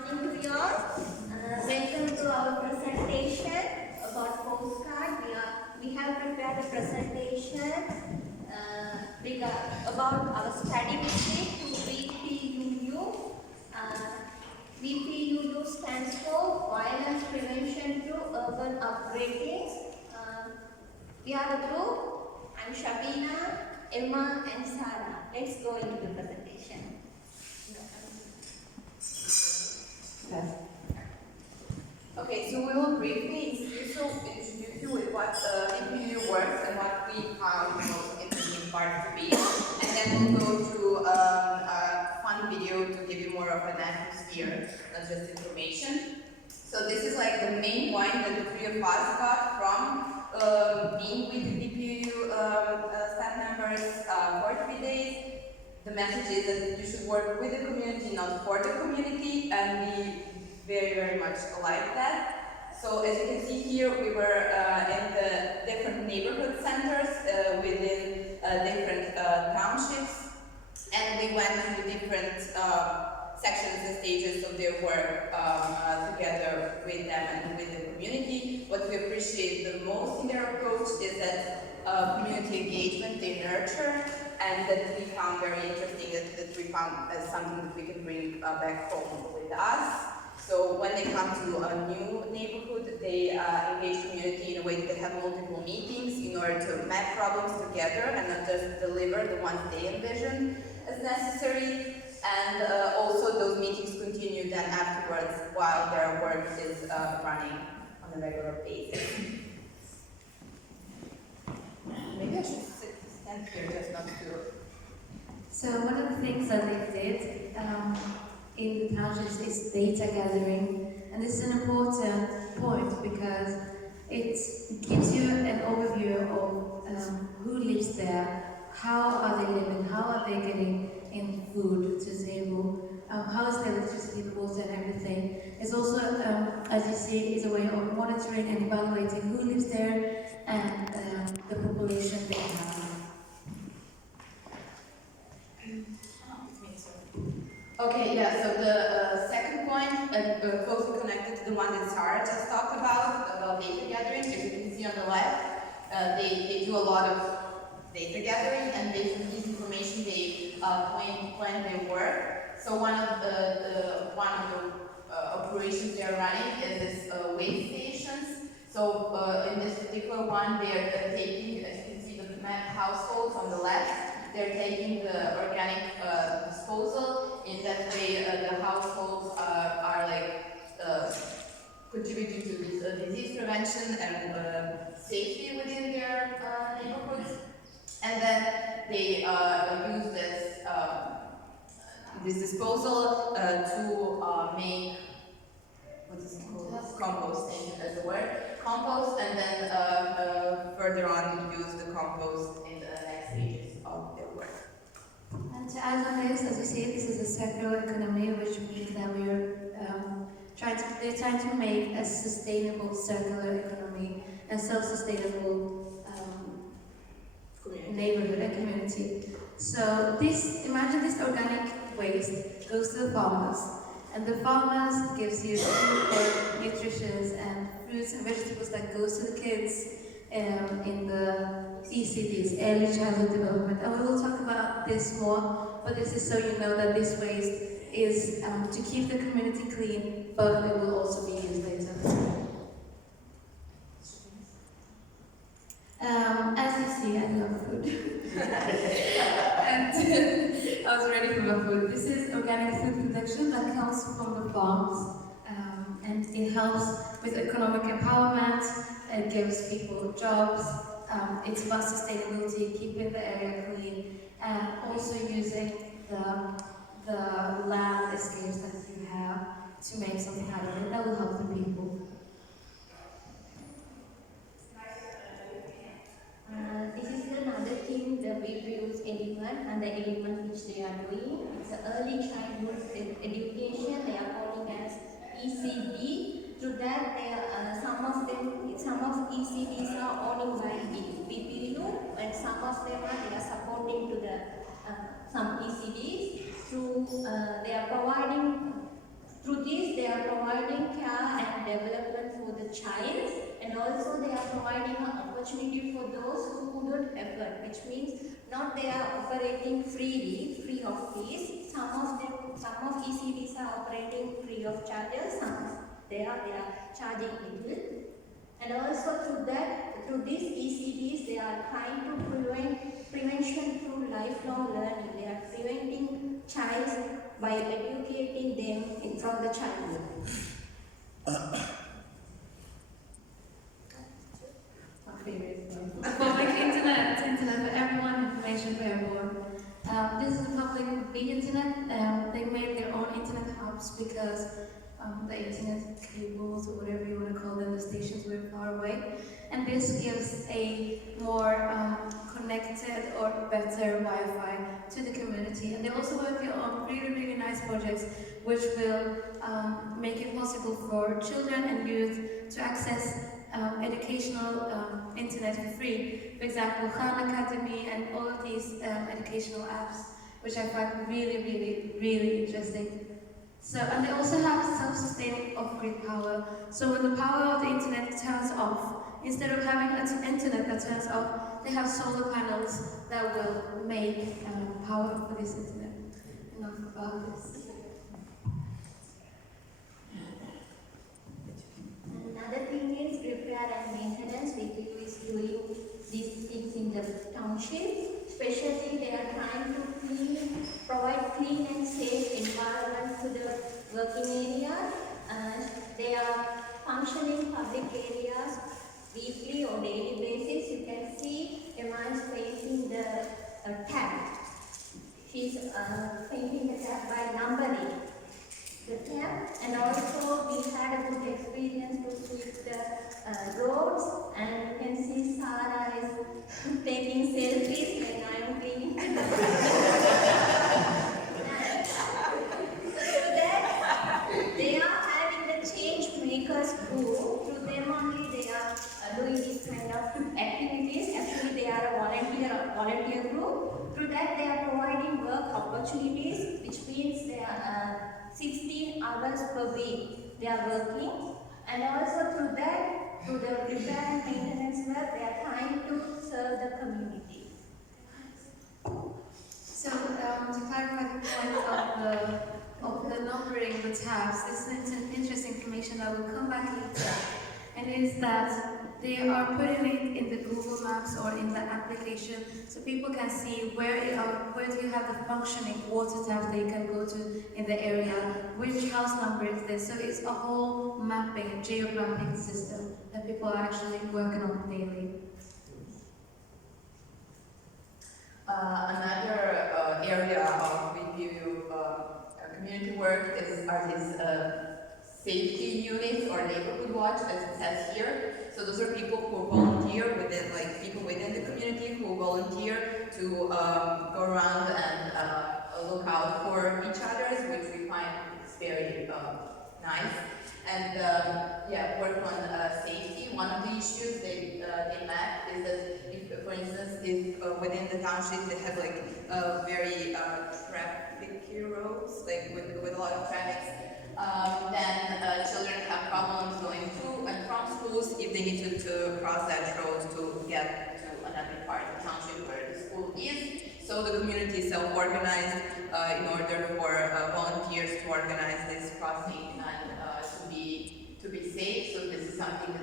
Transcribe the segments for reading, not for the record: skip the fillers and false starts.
Morning to you all. Welcome to our presentation about postcard. We have prepared a presentation about our study visit to VPUU. VPUU stands for Violence Prevention Through Urban Upgrading. We are a group. I'm Shabeena, Emma, and Sarah. Let's go into the presentation. Okay, so we will briefly introduce you with what VPU works and what we found the most interesting part to be, and then we'll go through a fun video to give you more of an atmosphere, not just information. So this is like the main point that the three of us got from being with the VPU staff members for 3 days. The message is that you should work with the community, not for the community, and we very, very much like that. So as you can see here, we were in the different neighborhood centers within different townships, and we went through different sections and stages of their work together with them and with the community. What we appreciate the most in their approach is that community engagement they nurture, and that we found very interesting, that we found as something that we can bring back home with us. So when they come to a new neighborhood, they engage community in a way that they have multiple meetings in order to map problems together and not just deliver the ones they envision as necessary. And also those meetings continue then afterwards while their work is running on a regular basis. Maybe I should stand here just not to. So one of the things that they did in the townships is data gathering, and this is an important point because it gives you an overview of who lives there, how are they living, how are they getting in food to the table, how is their electricity, the water and everything. It's also, as you see, is a way of monitoring and evaluating who lives there and the population they have. Okay, yeah, so the second point, closely connected to the one that Sarah just talked about data gathering. As you can see on the left, they do a lot of data gathering, and based on this information they plan their work. So one of the operations they are running is this waste stations. So in this particular one, they are taking, as you can see, the map households on the left. They're taking the organic disposal. In that way, the households are like contributing to this disease prevention and safety within their neighborhoods. And then they use this disposal to make what is it called? Composting as the word. Compost, and then further on use the compost in the next stages of their work. And to add on this, as you see, this is a circular economy, which means that they're trying to make a sustainable circular economy and self-sustainable neighborhood and community. So imagine this organic waste goes to the farmers, and the farmers gives you food, nutrition, and fruits and vegetables that goes to the kids in the ECDs, early childhood development. And we will talk about this more, but this is so you know that this waste is to keep the community clean, but it will also be used later. As you see, I love food. And I was ready for my food. This is organic food production that comes from the farms, and it helps with economic empowerment. It gives people jobs. It's about sustainability, keeping the area clean, and also using the land escapes that you have to make something out of it that will help the people. This is another thing that we produce element and the element which they are doing. It's an early childhood education. They are calling as ECD. Through that, some of ECDs are owned by BPU, and some of them they are supporting to the some ECDs through they are providing through this providing care and development for the child, and also they are providing an opportunity for those who couldn't afford, which means not they are operating freely, free of fees. Some of ECDs are operating free of charges, some they are charging little. And also through these ECDs, they are trying to prevent prevention through lifelong learning. They are preventing child by educating them from the childhood. Public internet for everyone, information for everyone. This is a public big internet. They made their own internet hubs because the internet cables or whatever you want to call them, the stations were far away. And this gives a more connected or better Wi-Fi to the community. And they're also working on really, really nice projects which will make it possible for children and youth to access educational internet for free. For example, Khan Academy and all of these educational apps, which I find really, really, really interesting. So, and they also have self-sustaining off-grid power. So when the power of the internet turns off, instead of having an internet that turns off, they have solar panels that will make power for this internet. Enough about this. Another thing is repair and maintenance. VPU is doing these things in the township. Especially they are trying to provide clean and safe environment to the working area. They are functioning public areas weekly or daily basis. You can see Emma is painting the tap. She's painting the tap by numbering the tap, and also we had a good experience to sweep the roads, and you can see Sarah is taking selfies when I'm cleaning. So that they are having the change makers group. Through them only they are doing this kind of activities. Actually, they are a volunteer group. Through that, they are providing work opportunities, which means they are 16 hours per week they are working, and also through that, through the repair and maintenance work, they are trying to serve the community. So to clarify the point of the numbering the tabs, this is interesting information that will come back later, and is that they are putting it in the Google Maps or in the application so people can see where do you have the functioning water tap that you can go to in the area, which house number is this. So it's a whole mapping, geographic system that people are actually working on daily. Another area of review community work are these safety units or neighborhood watch, as it says here. So those are people who volunteer within, like people within the community who volunteer to go around and look out for each other's, which we find is very nice. And work on safety. One of the issues they met is that if, for instance, if within the township they have like very traffic roads, like with a lot of traffic, then children have problems going to and from schools if they need to cross that road to get to another part of the township where the school is. So the community is self-organized in order for volunteers to organize this crossing and to be safe. So this is something that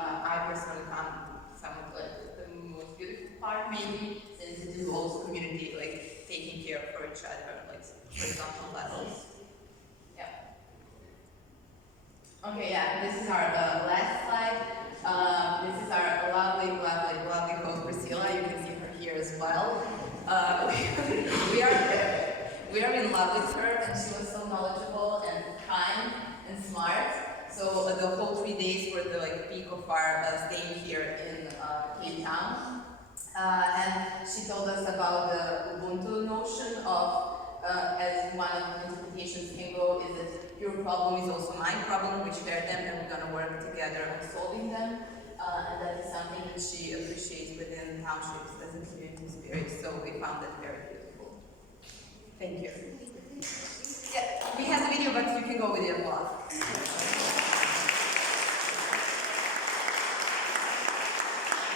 I personally found somewhat like the most beautiful part, maybe, since it involves community like taking care for each other, like horizontal levels. Okay, this is our last slide. This is our lovely host, Priscilla. You can see her here as well. We are in love with her, and she was so knowledgeable and kind and smart. So the whole 3 days were the peak of our staying here in Cape Town. And she told us about the Ubuntu notion of, as one of the interpretations can go, is that your problem is also my problem, we share them and we're going to work together on solving them. And that is something that she appreciates within townships as a community spirit, so we found that very beautiful. Thank you. Yeah, we have a video, but you can go with your blog.